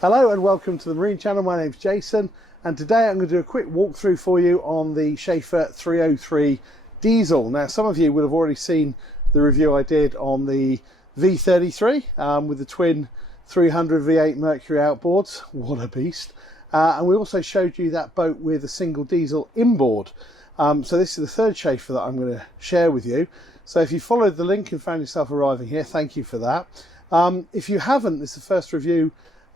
Hello and welcome to the Marine Channel. My name's Jason, and today I'm going to do a quick walkthrough for you on the Schaefer 303 diesel. Now, some of you will have already seen the review I did on the V33 with the twin 300 V8 Mercury outboards. What a beast. And we also showed you that boat with a single diesel inboard. So this is the third Schaefer that I'm going to share with you. So if you followed the link and found yourself arriving here, thank you for that. If you haven't, this is the first review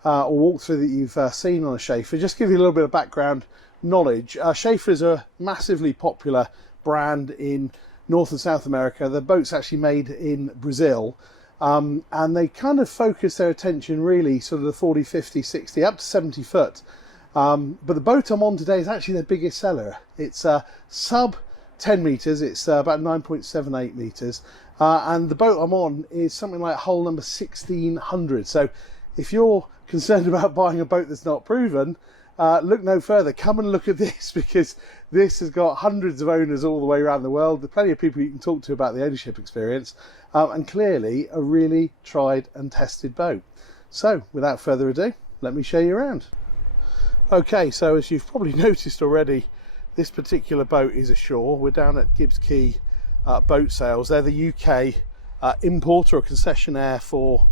or walkthrough that you've seen on a Schaefer. Just give you a little bit of background knowledge. Schaefer is a massively popular brand in North and South America. The boat's actually made in Brazil, and they kind of focus their attention really sort of the 40, 50, 60, up to 70 foot. But the boat I'm on today is actually their biggest seller. It's sub 10 meters, it's about 9.78 meters, and the boat I'm on is something like hull number 1600. So if you're concerned about buying a boat that's not proven, look no further. Come and look at this, because this has got hundreds of owners all the way around the world. There's plenty of people you can talk to about the ownership experience, and clearly a really tried and tested boat. So without further ado, let me show you around. Okay, so as you've probably noticed already, this particular boat is ashore. We're down at Gibbs Quay Boat Sales. They're the UK importer or concessionaire for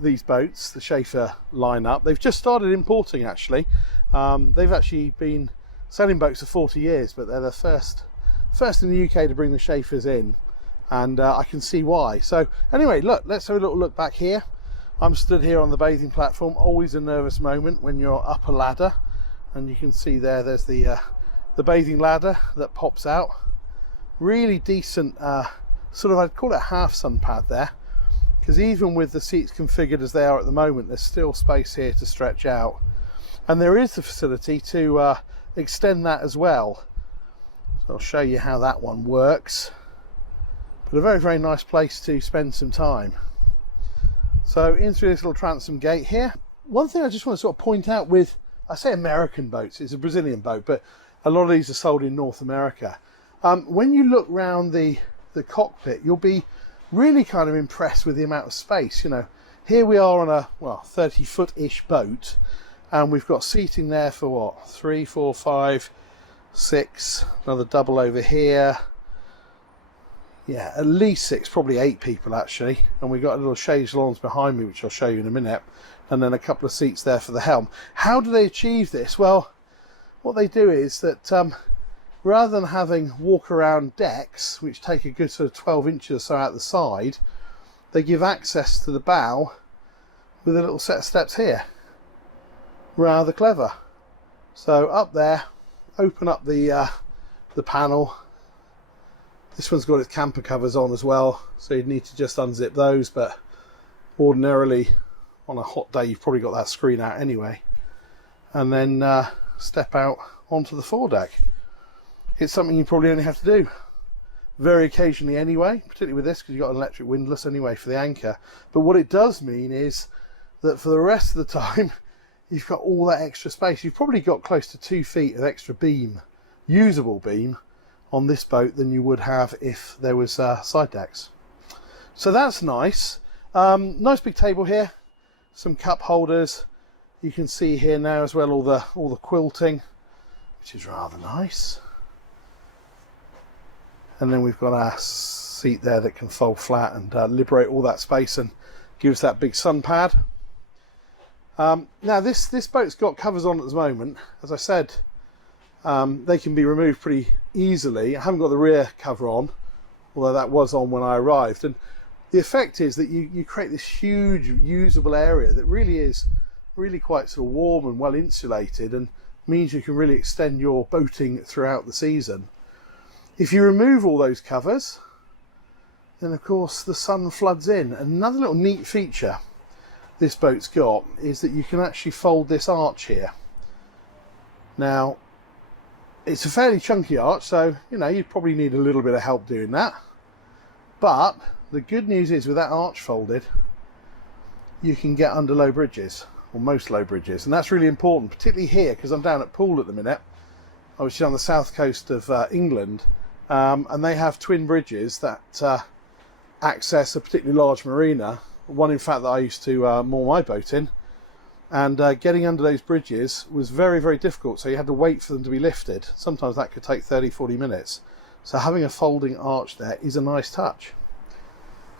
these boats, the Schaefer lineup. They've just started importing actually. They've actually been selling boats for 40 years, but they're the first in the UK to bring the Schaefers in, and I can see why. So anyway, look, let's have a little look back here. I'm stood here on the bathing platform. Always a nervous moment when you're up a ladder, and you can see there's the bathing ladder that pops out. Really decent sort of, I'd call it a half sun pad there, because even with the seats configured as they are at the moment, there's still space here to stretch out, and there is the facility to extend that as well. So I'll show you how that one works, but a very, very nice place to spend some time. So in through this little transom gate here. One thing I just want to sort of point out with, I say American boats, it's a Brazilian boat, but a lot of these are sold in North America. When you look round the cockpit, you'll be really kind of impressed with the amount of space. You know, here we are on a 30-foot-ish boat, and we've got seating there for what, 3, 4, 5, 6, another double over here. Yeah, at least 6, probably 8 people actually. And we've got a little chaise lounge behind me, which I'll show you in a minute, and then a couple of seats there for the helm. How do they achieve this? Well, what they do is that rather than having walk around decks, which take a good sort of 12 inches or so out the side, they give access to the bow with a little set of steps here. Rather clever. So up there, open up the panel. This one's got its camper covers on as well, so you'd need to just unzip those, but ordinarily on a hot day you've probably got that screen out anyway. And then step out onto the foredeck. It's something you probably only have to do very occasionally anyway, particularly with this, because you've got an electric windlass anyway for the anchor. But what it does mean is that for the rest of the time you've got all that extra space. You've probably got close to 2 feet of extra beam, usable beam, on this boat than you would have if there was side decks. So that's nice. Nice big table here, some cup holders. You can see here now as well all the quilting, which is rather nice. And then we've got our seat there that can fold flat and liberate all that space and gives that big sun pad. Now this boat's got covers on at the moment. As I said, they can be removed pretty easily. I haven't got the rear cover on, although that was on when I arrived. And the effect is that you create this huge usable area that really is quite sort of warm and well insulated, and means you can really extend your boating throughout the season. If you remove all those covers, then of course the sun floods in. Another little neat feature this boat's got is that you can actually fold this arch here. Now, it's a fairly chunky arch, so you know you'd probably need a little bit of help doing that. But the good news is with that arch folded, you can get under low bridges, or most low bridges, and that's really important, particularly here, because I'm down at Poole at the minute, which is on the south coast of England, and they have twin bridges that access a particularly large marina. One in fact that I used to moor my boat in, and getting under those bridges was very, very difficult. So you had to wait for them to be lifted. Sometimes that could take 30-40 minutes. So having a folding arch there is a nice touch.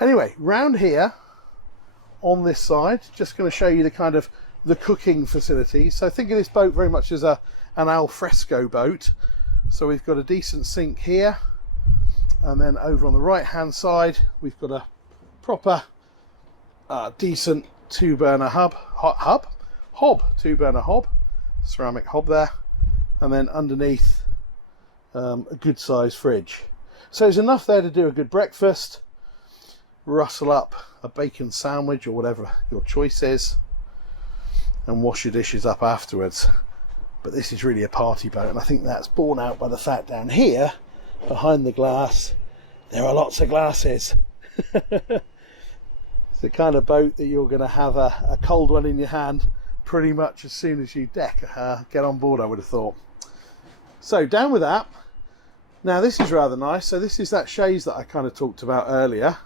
Anyway, round here on this side, just going to show you the kind of the cooking facilities. So think of this boat very much as an al fresco boat. So we've got a decent sink here, and then over on the right hand side we've got a proper decent two-burner hob, two-burner hob, ceramic hob there, and then underneath a good sized fridge. So there's enough there to do a good breakfast, rustle up a bacon sandwich or whatever your choice is, and wash your dishes up afterwards. But this is really a party boat, and I think that's borne out by the fact down here behind the glass there are lots of glasses. It's the kind of boat that you're going to have a cold one in your hand pretty much as soon as you get on board, I would have thought. So down with that. Now this is rather nice. So this is that chaise that I kind of talked about earlier.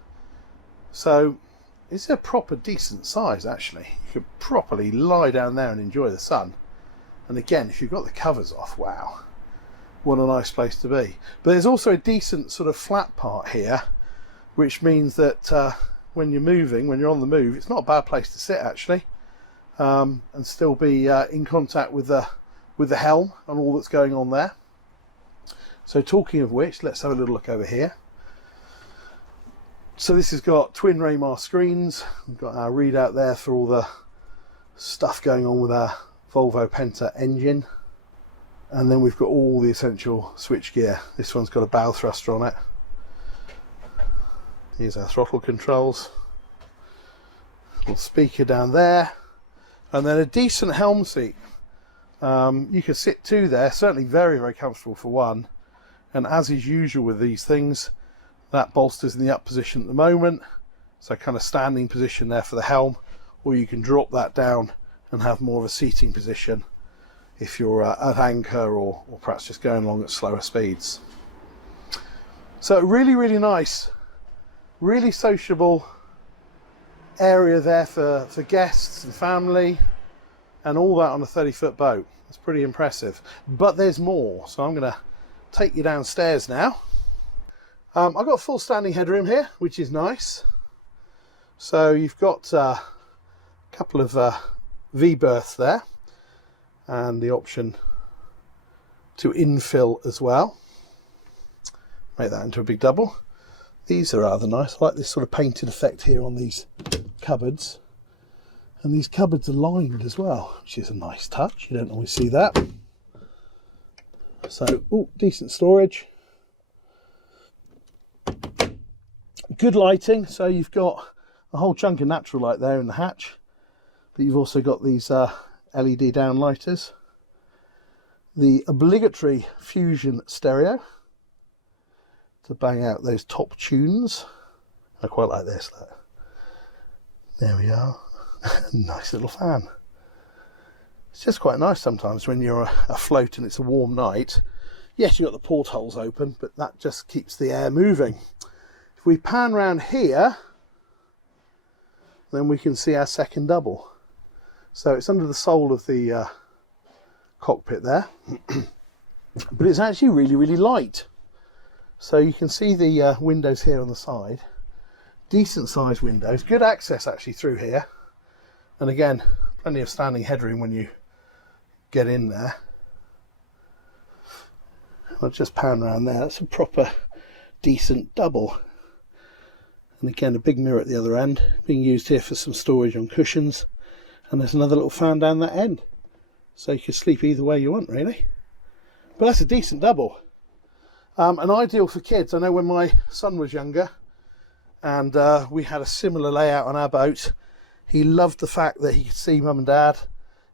So it's a proper decent size actually. You could properly lie down there and enjoy the sun. And again, if you've got the covers off, wow, what a nice place to be. But there's also a decent sort of flat part here, which means that when you're moving, when you're on the move, it's not a bad place to sit actually, and still be in contact with the helm and all that's going on there. So talking of which, let's have a little look over here. So this has got twin Raymar screens. We've got our readout there for all the stuff going on with our Volvo Penta engine, and then we've got all the essential switch gear. This one's got a bow thruster on it. Here's our throttle controls, little speaker down there, and then a decent helm seat. You could sit two there, certainly very, very comfortable for one, and as is usual with these things, that bolster's in the up position at the moment, so kind of standing position there for the helm, or you can drop that down and have more of a seating position if you're at anchor or perhaps just going along at slower speeds. So really, really nice, really sociable area there for guests and family, and all that on a 30-foot boat. It's pretty impressive. But there's more, so I'm going to take you downstairs now. I've got a full standing headroom here, which is nice. So you've got a couple of V-berths there, and the option to infill as well. Make that into a big double. These are rather nice. I like this sort of painted effect here on these cupboards. And these cupboards are lined as well, which is a nice touch. You don't always see that. So, ooh, decent storage. Good lighting. So you've got a whole chunk of natural light there in the hatch. But you've also got these LED downlighters. The obligatory Fusion stereo to bang out those top tunes. I quite like this. Look. There we are. Nice little fan. It's just quite nice sometimes when you're afloat and it's a warm night. Yes, you've got the portholes open, but that just keeps the air moving. If we pan round here, then we can see our second double. So it's under the sole of the cockpit there, but it's actually really, really light. So you can see the windows here on the side, decent sized windows, good access actually through here. And again, plenty of standing headroom when you get in there. I'll just pan around there. That's a proper decent double. And again, a big mirror at the other end, being used here for some storage on cushions. And there's another little fan down that end. So you can sleep either way you want, really. But that's a decent double. And ideal for kids. I know when my son was younger and we had a similar layout on our boat, he loved the fact that he could see mum and dad.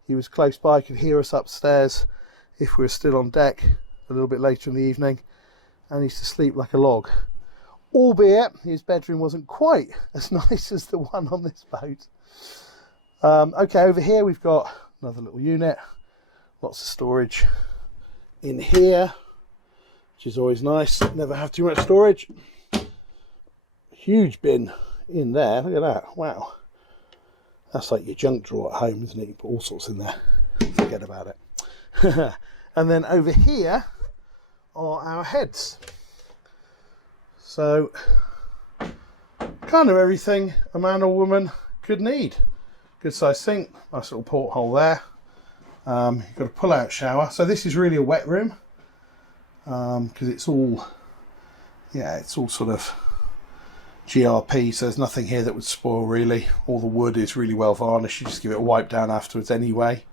He was close by, could hear us upstairs if we were still on deck a little bit later in the evening, and he used to sleep like a log. Albeit his bedroom wasn't quite as nice as the one on this boat. Okay, over here we've got another little unit, lots of storage in here, which is always nice. Never have too much storage. Huge bin in there, look at that, wow. That's like your junk drawer at home, isn't it? You put all sorts in there. Forget about it. And then over here are our heads. So kind of everything a man or woman could need. Good size sink, nice little porthole there. You've got a pull out shower. So this is really a wet room because it's all, yeah, it's all sort of GRP, so there's nothing here that would spoil really. All the wood is really well varnished. You just give it a wipe down afterwards anyway.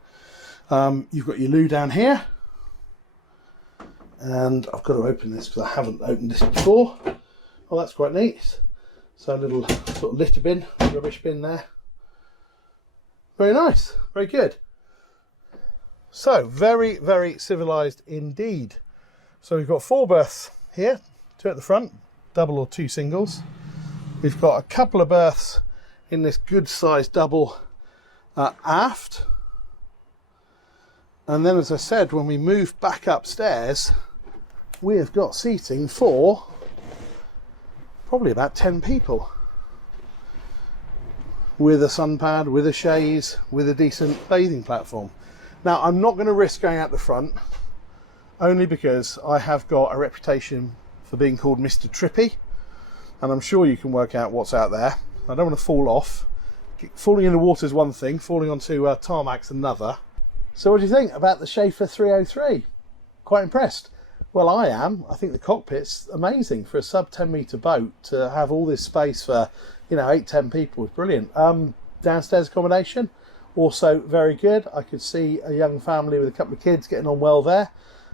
You've got your loo down here, and I've got to open this because I haven't opened this before. Oh, that's quite neat. So a little sort of litter bin, rubbish bin there. Very nice, very good. So very, very civilised indeed. So we've got 4 berths here, 2 at the front, double or 2 singles. We've got a couple of berths in this good sized double aft. And then, as I said, when we move back upstairs, we have got seating for probably about 10 people. With a sun pad, with a chaise, with a decent bathing platform. Now, I'm not going to risk going out the front, only because I have got a reputation for being called Mr. Trippy, and I'm sure you can work out what's out there. I don't want to fall off. Falling in the water is one thing, falling onto tarmac's another. So what do you think about the Schaefer 303? Quite impressed? Well, I am. I think the cockpit's amazing for a sub 10 metre boat to have all this space for, you know, 8-10 people is brilliant. Downstairs accommodation, also very good. I could see a young family with a couple of kids getting on well there,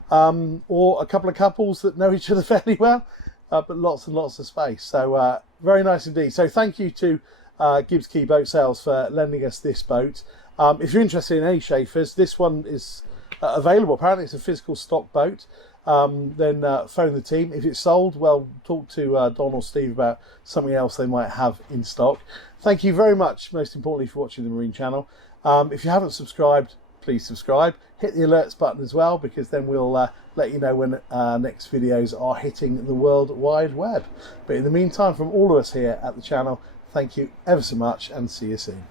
or a couple of couples that know each other fairly well, but lots and lots of space. So very nice indeed. So thank you to Gibbs Quay Boat Sales for lending us this boat. If you're interested in any Schaefers, this one is available. Apparently it's a physical stock boat. Then phone the team. If it's sold, well, talk to Don or Steve about something else they might have in stock. Thank you very much, most importantly, for watching the Marine Channel. If you haven't subscribed, please subscribe. Hit the alerts button as well, because then we'll let you know when next videos are hitting the World Wide Web. But in the meantime, from all of us here at the channel, thank you ever so much, and see you soon.